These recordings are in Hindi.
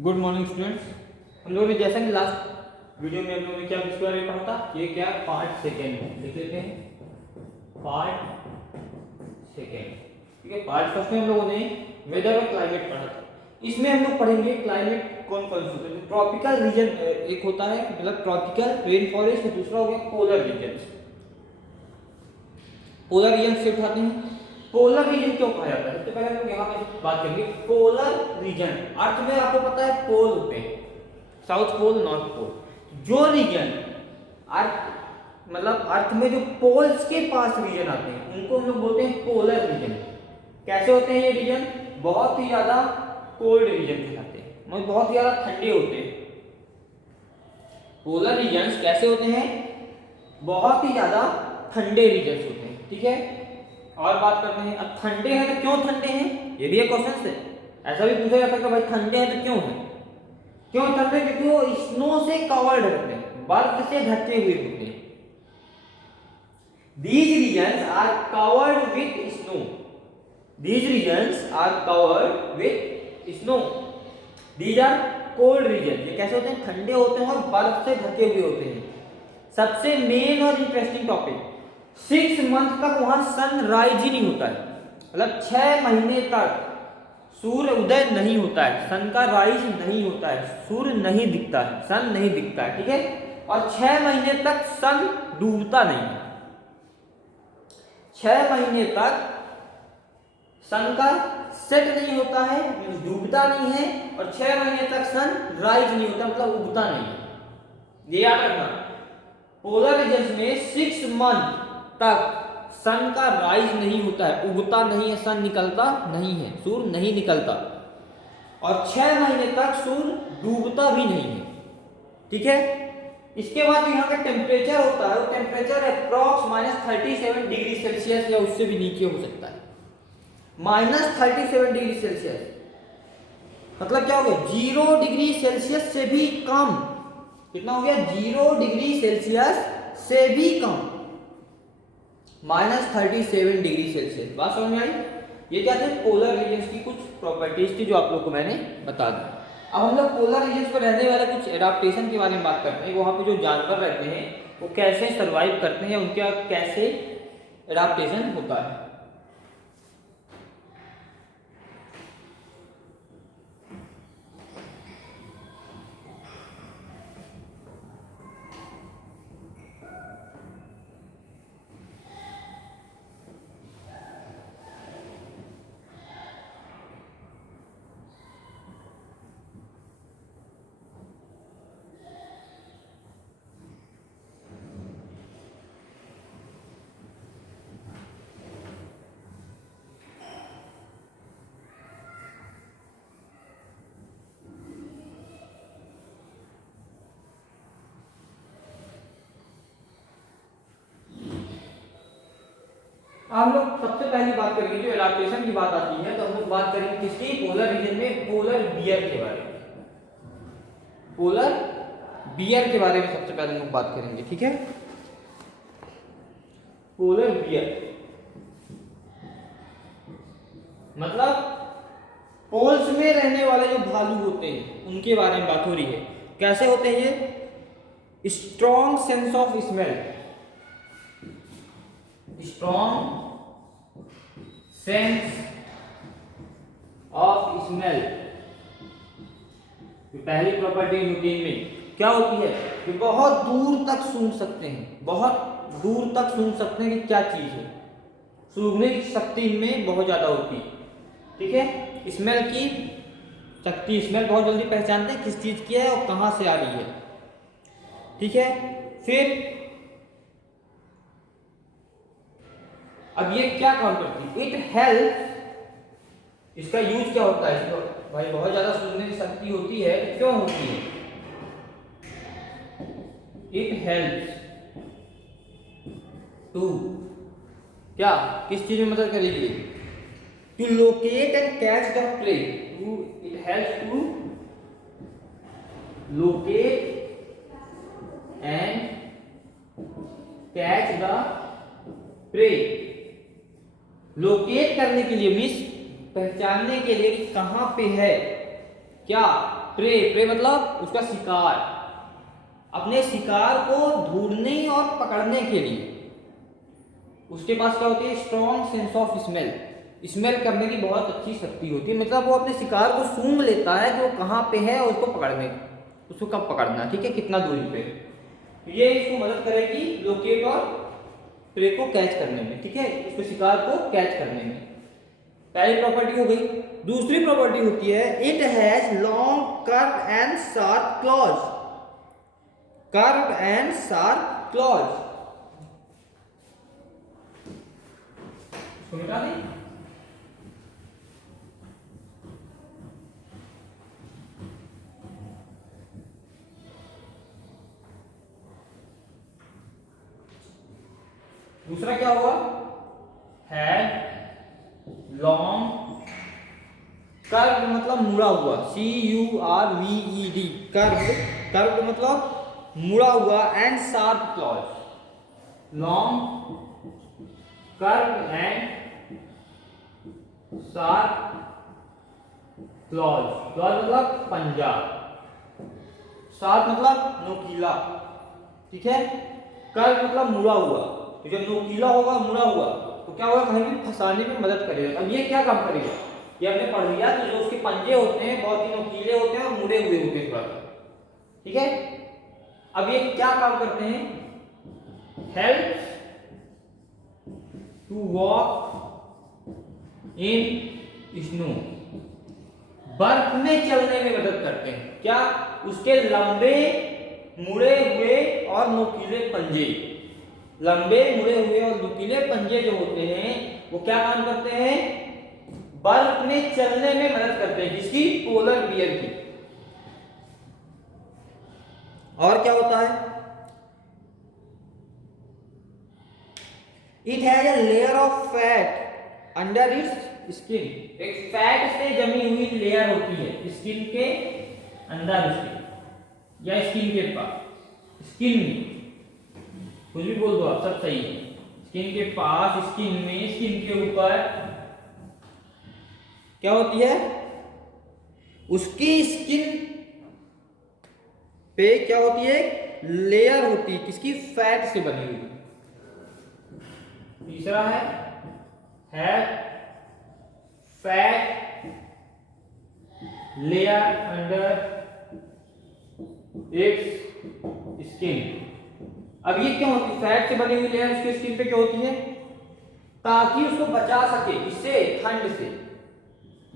Good morning students. हम लोगों ने जैसा कि लास्ट वीडियो में हम लोगों ने क्या इसके बारे में पढ़ा था, ये क्या पार्ट सेकेंड लिख लेते हैं। पार्ट सेकेंड, ठीक है। पार्ट फर्स्ट में हम लोगों ने वेदर और क्लाइमेट पढ़ा था। इसमें हम लोग पढ़ेंगे क्लाइमेट कौन कौन से होते हैं। ट्रॉपिकल रीजन एक होता है, मतलब ट्रॉपिकल रेन फॉरेस्ट, और दूसरा हो गया पोलर रीजन। पोलर रीजन से उठाते हैं। पोलर रीजन क्यों कहा जाता है, सबसे पहले हम लोग यहाँ पे बात करेंगे। पोलर रीजन अर्थ में आपको पता है पोल होते हैं, साउथ पोल नॉर्थ पोल। जो रीजन अर्थ मतलब अर्थ में जो पोल्स के पास रीजन आते हैं उनको हम लोग बोलते हैं पोलर रीजन। कैसे होते हैं ये रीजन? बहुत ही ज्यादा कोल्ड रीजन कहलाते हैं, मतलब बहुत ही ज्यादा ठंडे होते हैं। पोलर रीजन्स कैसे होते हैं? बहुत ही ज्यादा ठंडे रीजन्स होते हैं, ठीक है। और बात करते हैं, अब ठंडे हैं तो क्यों ठंडे हैं, ये भी एक क्वेश्चन है। ऐसा भी पूछा जाता है कि भाई ठंडे हैं तो क्यों है, क्यों ठंडे? क्योंकि वो स्नो से कवर्ड होते हैं, बर्फ से ढके हुए होते हैं। These regions are covered with snow. These regions are covered with snow. These are cold regions. ये कैसे होते हैं? ठंडे होते हैं और बर्फ से ढके हुए होते हैं। सबसे मेन और इंटरेस्टिंग टॉपिक, 6 मंथ तक वहां सनराइज ही नहीं होता है, मतलब 6 महीने तक सूर्य उदय नहीं होता है, सन का राइज नहीं होता है, सूर्य नहीं दिखता है, सन नहीं दिखता है, ठीक है। और 6 महीने तक सन डूबता नहीं है। 6 महीने तक सन का सेट नहीं होता है, डूबता नहीं है, और 6 महीने तक सन राइज नहीं होता, मतलब उगता नहीं है। ये याद रखना, पोलर रीजन्स में 6 मंथ तक सन का राइज नहीं होता है, उगता नहीं है, सन निकलता नहीं है, सूर्य नहीं निकलता, और 6 महीने तक सूर्य डूबता भी नहीं है, ठीक है। इसके बाद यहाँ का टेम्परेचर होता है, वो टेम्परेचर अप्रॉक्स -37 डिग्री सेल्सियस या उससे भी नीचे हो सकता है। -37 डिग्री सेल्सियस मतलब क्या हो गया? 0 डिग्री सेल्सियस से भी कम। कितना हो गया? 0 डिग्री सेल्सियस से भी कम, -37 डिग्री सेल्सियस। बात समझ में आई? ये क्या थे? पोलर रीजन्स की कुछ प्रॉपर्टीज थी जो आप लोग को मैंने बता दी। अब हम लोग पोलर रीजन्स पर रहने वाले कुछ एडाप्टेशन के बारे में बात करते हैं। वहाँ पे जो जानवर रहते हैं वो कैसे सर्वाइव करते हैं या उनका कैसे एडाप्टेशन होता है। हम लोग सबसे पहली बात करेंगे, जो एडाप्टेशन की बात आती है तो हम लोग बात करेंगे किसकी? पोलर रीजन में पोलर बियर के बारे में। पोलर बियर के बारे में सबसे पहले हम लोग बात करेंगे, ठीक है। पोलर बियर मतलब पोल्स में रहने वाले जो भालू होते हैं उनके बारे में बात हो रही है। कैसे होते हैं ये? Strong sense of smell, strong sense of smell. पहली प्रॉपर्टी रूटीन में क्या होती है कि बहुत दूर तक सूंघ सकते हैं, बहुत दूर तक सूंघ सकते हैं कि क्या चीज है। सूंघने की शक्ति इनमें बहुत ज्यादा होती है, ठीक है। स्मेल की शक्ति, स्मेल बहुत जल्दी पहचानते हैं किस चीज की है और कहां से आ रही है, ठीक है। फिर अब ये क्या काम करती है? इट हेल्प, इसका यूज क्या होता है? इसको भाई बहुत ज्यादा सूंघने की शक्ति होती है तो क्यों होती है? इट हेल्प्स टू, क्या किस चीज में मदद करेगी? To locate and catch the prey. It helps to locate and catch the prey. Locate करने के लिए मींस पहचानने के लिए कि कहां पे है क्या प्रे मतलब उसका शिकार, अपने शिकार को ढूंढने और पकड़ने के लिए उसके पास क्या होती है, strong sense of smell, smell करने की बहुत अच्छी शक्ति होती है। मतलब वो अपने शिकार को सूंघ लेता है कि वो कहाँ पे है और उसको पकड़ने, उसको कब पकड़ना, ठीक है, कितना दूरी पे। ये इसको मदद करेगी लोकेट और प्रे को कैच करने में, ठीक है, उसको शिकार को कैच करने में। पहली प्रॉपर्टी हो गई। दूसरी प्रॉपर्टी होती है it has long curve and sharp clause, curve and sharp clause. मिटा दें। दूसरा क्या हुआ, हैड लॉन्ग, कर्व मतलब मुड़ा हुआ, CURVED, कर्व, कर्व मतलब मुड़ा हुआ, and sharp clause, long curve and sharp clause, clause मतलब पंजा, शार्प मतलब नोकीला, ठीक है, कर्व मतलब मुड़ा हुआ, तो जब नोकीला होगा मुड़ा हुआ तो क्या होगा, कहीं भी फंसाने में मदद करेगा। अब ये क्या काम करेगा, ये हमने पढ़ लिया, तो जो उसके पंजे होते हैं बहुत ही नोकीले होते हैं और मुड़े हुए होते हैं थोड़ा सा, ठीक है। अब ये क्या काम करते हैं, help to walk in snow, बर्फ में चलने में मदद करते हैं। क्या, उसके लंबे मुड़े हुए और नुकीले पंजे, लंबे मुड़े हुए और नुकीले पंजे जो होते हैं वो क्या काम करते हैं, बर्फ में चलने में मदद करते हैं, जिसकी, पोलर बियर की। और क्या होता है, it has a layer of fat under its skin, एक फैट से जमी हुई लेयर होती है स्किन के अंदर, उसके या स्किन के पास, स्किन में, कुछ भी बोल दो आप, सब सही है, स्किन के पास, स्किन में, स्किन के ऊपर क्या होती है, उसकी स्किन पे क्या होती है, लेयर होती है, किसकी, फैट से बनी हुई। तीसरा है fat layer under its skin. अब ये क्या होती है, फैट से बनी हुई लेयर उसके स्किन पे क्या होती है, ताकि उसको बचा सके, इससे, ठंड से,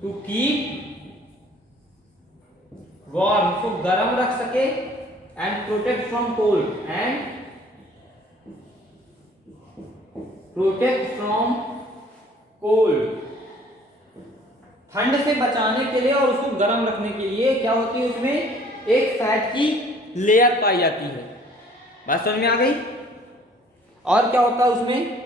टू कीप वार्म, उसको गर्म रख सके, and protect from cold, and protect from cold, ठंड से बचाने के लिए और उसको गर्म रखने के लिए क्या होती है, उसमें एक फैट की लेयर पाई जाती है। बात समझ में आ गई। और क्या होता है उसमें,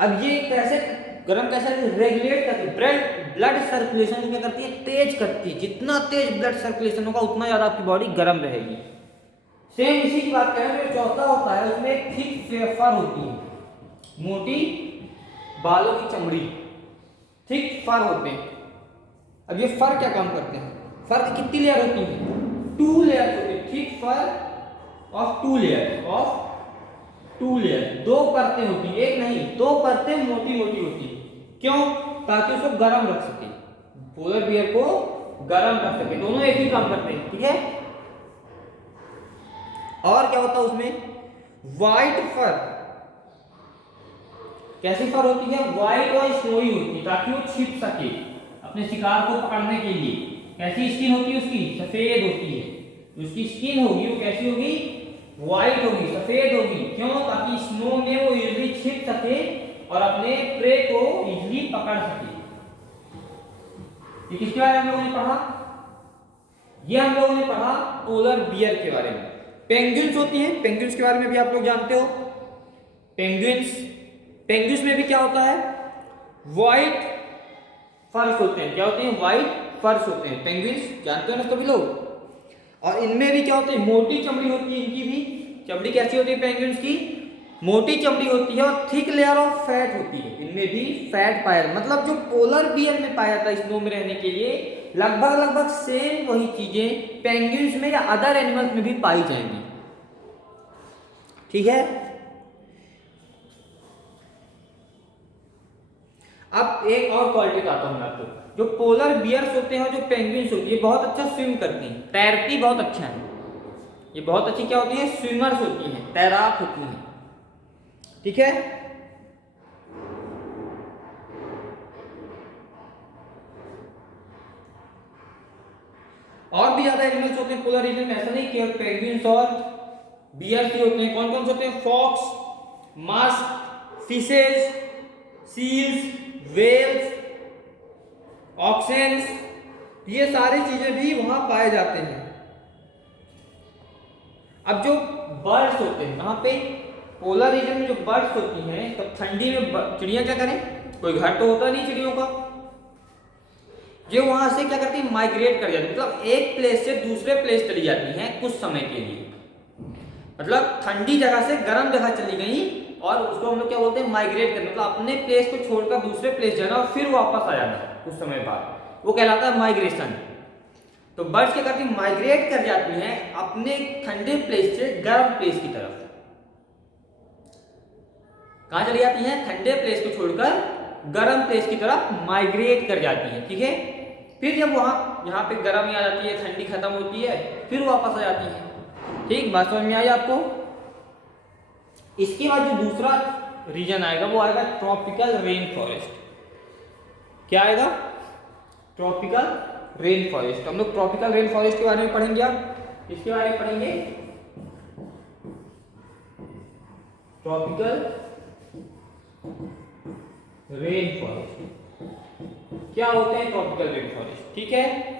अब ये कैसे गर्म, कैसे रेगुलेट करती है, ब्लड सर्कुलेशन को क्या करती है, तेज करती है, जितना तेज ब्लड सर्कुलेशन होगा उतना ज्यादा आपकी बॉडी गर्म रहेगी। सेम इसी की बात करें तो चौथा होता है, उसमें एक थिक फर होती है, मोटी बालों की चमड़ी, थिक फर होते हैं। अब ये फर क्या काम करते हैं, फर की कितनी लेयर होती है, 2 लेयर होती है, thick fur of 2 layer, of 2 layer, 2 परतें होती है, एक नहीं 2 परतें मोटी मोटी होती है। क्यों, ताकि उसको गर्म रख सके, पोलर बियर को गर्म रख सके, दोनों एक ही काम करते हैं, ठीक है। और क्या होता है उसमें, वाइट फर, कैसी फर होती है, वाइट और स्नोई होती है, ताकि वो छिप सके अपने शिकार को पकड़ने के लिए। कैसी स्किन होती है उसकी, सफेद होती है, उसकी स्किन होगी वो कैसी होगी, व्हाइट होगी, सफेद होगी। क्यों, ताकि स्नो में वो इजीली छिप सके और अपने प्रे को इजीली पकड़ सके। ये किसके बारे में हम लोगों ने पढ़ा, ये हम लोगों ने पढ़ा पोलर बियर के बारे में। पेंगुइन्स होती हैं, पेंगुइन्स के बारे में भी आप लोग जानते हो। पेंगुइन्स, पेंगुइन्स में भी क्या होता है, व्हाइट फर्स होते हैं। क्या होते हैं, व्हाइट फर्स होते हैं। पेंगुइन्स जानते हो ना सभी लोग। और इनमें भी क्या होता है, मोटी चमड़ी होती है इनकी भी, चमड़ी कैसी होती है पेंगुइन्स की? मोटी चमड़ी होती है और थिक लेयर ऑफ फैट होती है। इनमें भी फैट पाया, मतलब जो पोलर बियर में पाया जाता है स्नो में रहने के लिए, लगभग सेम वही चीजें पेंगुइन्स में या अदर एनिमल्स में भी पाई जाएंगी। ठीक है। अब एक और क्वालिटी बताता हूं मैं आपको। जो पोलर बियर्स होते हैं, जो पेंगुइन्स होती है, बहुत अच्छा स्विम करती हैं, तैरती बहुत अच्छा है। ये बहुत अच्छी क्या होती है? स्विमर्स होती हैं, तैराक होती हैं। ठीक है। और भी ज्यादा एनिमल्स होते हैं पोलर रीजन में, ऐसा नहीं केवल पेंगुइन्स और बियर्स ही होते हैं। कौन कौन से होते हैं? Fox, musk, fishes, seals, whales, oxens, ये सारी चीजें भी वहां पाए जाते हैं। अब जो बर्ड्स होते हैं वहां पे पोलर रीजन में, जो बर्ड्स होती हैं, तब ठंडी में चिड़िया क्या करें? कोई घर तो होता नहीं चिड़ियों का। ये वहां से क्या करती है? माइग्रेट कर जाती है, मतलब एक प्लेस से दूसरे प्लेस चली जाती हैं कुछ समय के लिए। मतलब ठंडी जगह से गर्म जगह चली गई, और उसको हम लोग क्या बोलते हैं? माइग्रेट करना, मतलब अपने प्लेस को छोड़कर दूसरे प्लेस जाना और फिर वापस आ जाना कुछ समय बाद, वो कहलाता है माइग्रेशन। तो बर्ड्स क्या करती है? माइग्रेट कर जाती हैं अपने ठंडे प्लेस से गर्म प्लेस की तरफ। कहां चली जाती हैं? ठंडे प्लेस को छोड़कर गर्म प्लेस की तरफ माइग्रेट कर जाती हैं। ठीक है। फिर जब वहां यहाँ पे गर्म आ जाती है, ठंडी खत्म होती है, फिर वापस आ जाती है। ठीक, बात समझ में आई आपको? इसके बाद जो दूसरा रीजन आएगा वो आएगा ट्रॉपिकल रेन फॉरेस्ट। क्या आएगा? Tropical rain forest. हम लोग ट्रॉपिकल रेन फॉरेस्ट के बारे में पढ़ेंगे। अब इसके बारे में पढ़ेंगे, ट्रॉपिकल रेन फॉरेस्ट क्या होते हैं? Tropical rain forest. ठीक है।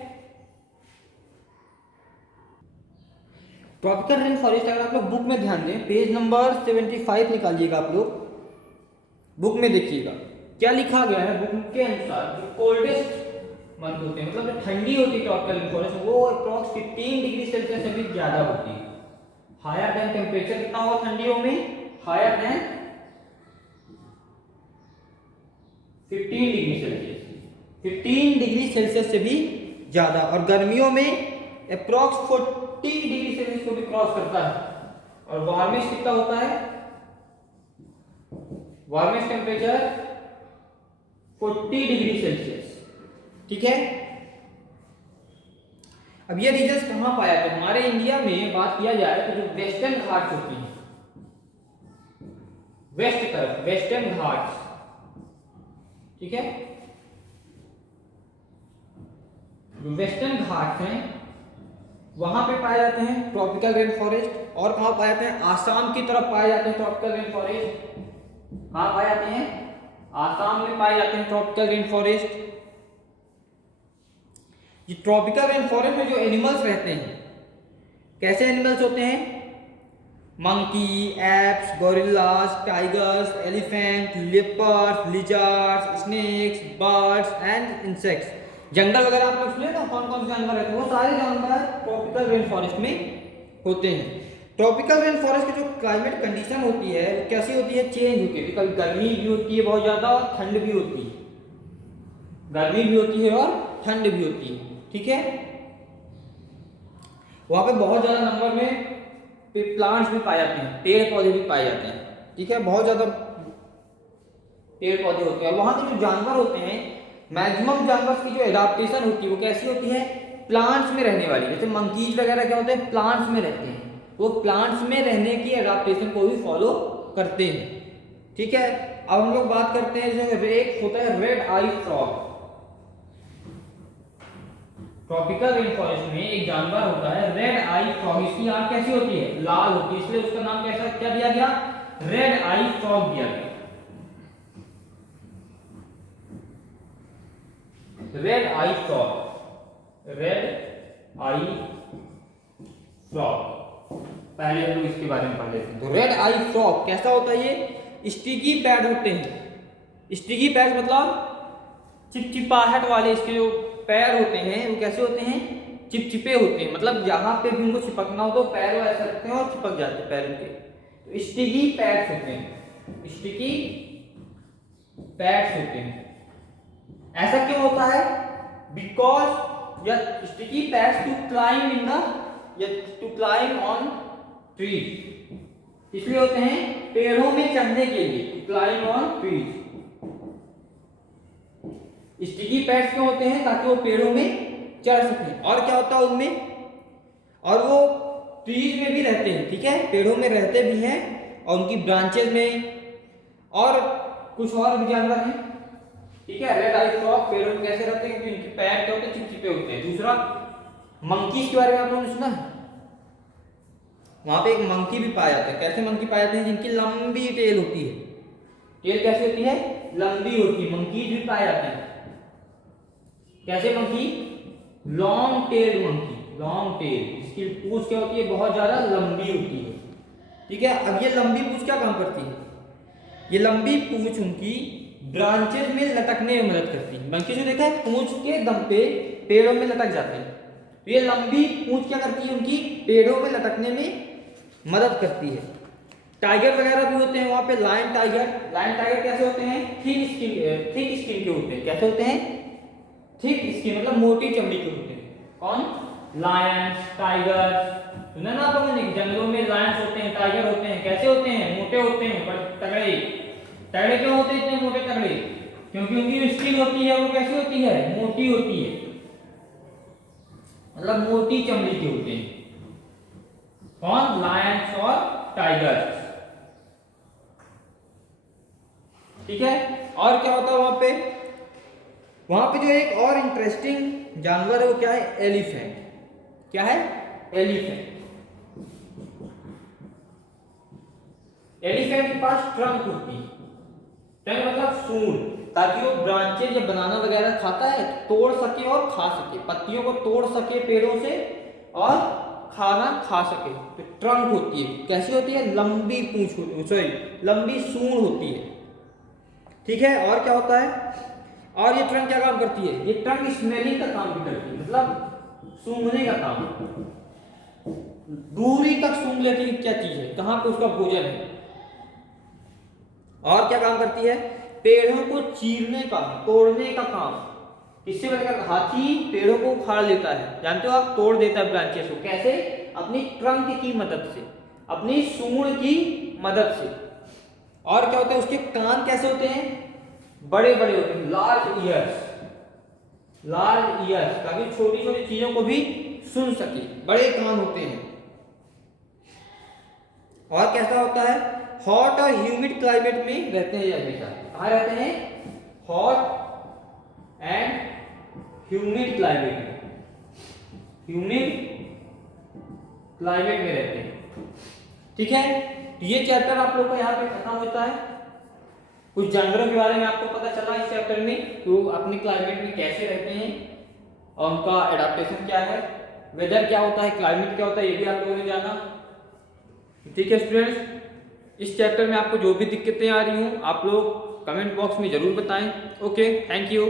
ट्रॉपिकल रेन फॉरेस्ट अगर आप लोग बुक में ध्यान दें, पेज नंबर 75 निकालिएगा आप लोग, बुक में देखिएगा क्या लिखा गया है। बुक के अनुसार जो कोल्डेस्ट मंथ होते हैं, मतलब ठंडी होती है ट्रॉपिकल रेन फॉरेस्ट, वो अप्रॉक्स 15 डिग्री सेल्सियस से भी ज्यादा होती है। हायर देन टेम्परेचर कितना होगा ठंडियों में? Higher than 15 degree Celsius, 15 degree Celsius से भी ज्यादा। और गर्मियों में अप्रॉक्स 40 डिग्री सेल्सियस को भी क्रॉस करता है। और वार्मेस्ट कितना होता है? Warmest temperature 40 degree Celsius. ठीक है। अब ये रीजन्स कहां पाया जाते हैं? हमारे इंडिया में बात किया जाए तो जो वेस्टर्न घाट्स होती हैं, वेस्ट तरफ वेस्टर्न घाट्स, ठीक है, जो वेस्टर्न घाट्स हैं वहां पे पाए जाते हैं ट्रॉपिकल रेन फॉरेस्ट। और कहां पाए जाते हैं? आसाम की तरफ पाए जाते हैं ट्रॉपिकल रेन फॉरेस्ट। कहां पाए जाते हैं? आसाम में पाए जाते हैं ट्रॉपिकल रेन फॉरेस्ट। ये ट्रॉपिकल रेन फॉरेस्ट में जो एनिमल्स रहते हैं, कैसे एनिमल्स होते हैं? Monkey, apes, gorillas, tigers, elephant, leopards, lizards, snakes, birds and insects. जंगल वगैरह आप लोग सुने ना, कौन कौन से जानवर रहते हैं? वो सारे जानवर ट्रॉपिकल रेन फॉरेस्ट में होते हैं। ट्रॉपिकल रेन फॉरेस्ट की जो क्लाइमेट कंडीशन होती है वो कैसी होती है? चेंज होती है। कभी गर्मी भी होती है बहुत ज्यादा और ठंड भी होती है, गर्मी भी होती है और ठंड भी होती है। ठीक है। वहां पे बहुत ज्यादा नंबर में प्लांट्स भी पाए जाते हैं, पेड़ पौधे भी पाए जाते हैं। ठीक है, बहुत ज्यादा पेड़ पौधे होते हैं। और वहां के जो जानवर होते हैं, मैक्सिमम जानवर की जो एडाप्टेशन होती है वो कैसी होती है? प्लांट्स में रहने वाली। जैसे मंकीज वगैरह क्या होते हैं? प्लांट्स में रहते हैं, वो प्लांट्स में रहने की एडाप्टेशन को भी फॉलो करते हैं। ठीक है। अब हम लोग बात करते हैं जैसे एक होता है रेड आई फ्रॉग। ट्रॉपिकल रेन फॉरेस्ट में एक जानवर होता है रेड आई फ्रॉग। इसकी आंख कैसी होती है? लाल होती है, इसलिए उसका नाम कैसा क्या दिया गया? रेड आई फ्रॉग दिया गया। रेड आई फ्रॉग, रेड आई फ्रॉग, पहले हम लोग इसके बारे में पढ़ लेते हैं। तो रेड आई फ्रॉग कैसा होता है? ये स्टिकी पैड होते हैं। स्टिकी पैड मतलब चिपचिपाहट वाले इसके जो पैर होते हैं वो कैसे होते हैं? चिपचिपे होते हैं, मतलब जहां पे भी उनको चिपकना हो तो पैर ऐसे रखते हैं और चिपक जाते हैं पैरों के, तो स्टिकी पैड्स होते हैं, स्टिकी पैड्स होते हैं। ऐसा क्यों होता है? बिकॉज या sticky pads to climb in the या टू क्लाइंब ऑन ट्रीज, इसलिए होते हैं पेड़ों में चढ़ने के लिए, to climb on trees. Sticky pads क्यों होते हैं? ताकि वो पेड़ों में चढ़ सकें। और क्या होता है उनमें? और वो ट्रीज में भी रहते हैं, ठीक है, पेड़ों में रहते भी हैं और उनकी ब्रांचेस में, और कुछ और भी जानवर हैं, ठीक है। रेड आई फ्रॉग पेड़ों में कैसे रहते हैं? क्योंकि उनके पैर क्या होते हैं? चिपचिपे होते हैं। दूसरा, मंकीज के बारे में आप लोगों ने सुना है? वहां पे एक मंकी भी पाया जाता है। कैसे मंकी पाए जाते हैं? जिनकी लंबी टेल होती है। टेल कैसे होती है? लंबी होती है। मंकीज भी पाए जाते हैं। कैसे monkey? Long tail monkey, long tail, इसकी पूंछ क्या होती है? बहुत ज्यादा लंबी होती है, ठीक है। अब ये लंबी पूंछ क्या काम करती है? ये लंबी पूंछ उनकी ब्रांचेस में लटकने में मदद करती है। मंकी जो देखा है पूंछ के दम पे पेड़ों में लटक जाते हैं, तो ये लंबी पूंछ क्या करती है? उनकी पेड़ों में लटकने में मदद करती है। टाइगर वगैरह भी होते हैं वहां पे, लायन टाइगर। लायन टाइगर कैसे होते हैं? थिक स्किन के होते हैं। कैसे होते हैं? थिक स्किन, मतलब मोटी चमड़ी के होते हैं। कौन? Lions, tiger. सुना ना आप लोगों ने? जंगलों में लायंस होते हैं, टाइगर होते हैं। कैसे होते हैं? मोटे होते हैं, पर तगड़े। तगड़े क्यों होते हैं इतने मोटे तगड़े? क्योंकि उनकी जो स्किन होती है वो कैसी होती है? मोटी होती है, मतलब मोटी चमड़ी के होते हैं। कौन? लायंस और टाइगर्स, ठीक है। और क्या होता है वहां पे? वहां पे जो एक और इंटरेस्टिंग जानवर है वो क्या है? एलिफेंट। क्या है? एलिफेंट। एलिफेंट के पास ट्रंक होती है। ट्रंक मतलब सूंड, ताकि वो ब्रांचेज या बनाना वगैरह खाता है तोड़ सके और खा सके, पत्तियों को तोड़ सके पेड़ों से और खाना खा सके। तो ट्रंक होती है। कैसी होती है? लंबी पूंछ होती है, सॉरी लंबी सूंड होती है, ठीक है। और क्या होता है? और ये ट्रंक क्या काम करती है? ये ट्रंक स्मेलिंग का काम भी करती है, मतलब सूंघने का काम। दूरी तक सूंघ लेती है क्या चीज है, कहां पे उसका भोजन है। और क्या काम करती है? पेड़ों को चीरने का, तोड़ने का काम। किससे बनेगा? हाथी पेड़ों को उखाड़ लेता है, जानते हो आप, तोड़ देता है ब्रांचेस को। कैसे? अपनी ट्रंक की मदद से, अपनी सूंड की मदद से। और क्या होता है? उसके कान कैसे होते हैं? बड़े बड़े होते हैं, लार्ज ईयर्स, लार्ज ईयर्स, ताकि छोटी छोटी चीजों को भी सुन सके, बड़े कान होते हैं। और कैसा होता है? हॉट और ह्यूमिड क्लाइमेट में रहते हैं ये हमेशा। कहाँ रहते हैं? हॉट एंड ह्यूमिड क्लाइमेट में, ह्यूमिड क्लाइमेट में रहते हैं, ठीक है। तो ये चैप्टर आप लोग का यहाँ पे खत्म होता है। कुछ जानवरों के बारे में आपको पता चला इस चैप्टर में, तो अपने क्लाइमेट में कैसे रहते हैं और उनका एडाप्टेशन क्या है, वेदर क्या होता है, क्लाइमेट क्या होता है, ये भी आप लोगों ने जाना, ठीक है स्टूडेंट्स। इस चैप्टर में आपको जो भी दिक्कतें आ रही हूँ आप लोग कमेंट बॉक्स में जरूर बताएं। Okay, thank you.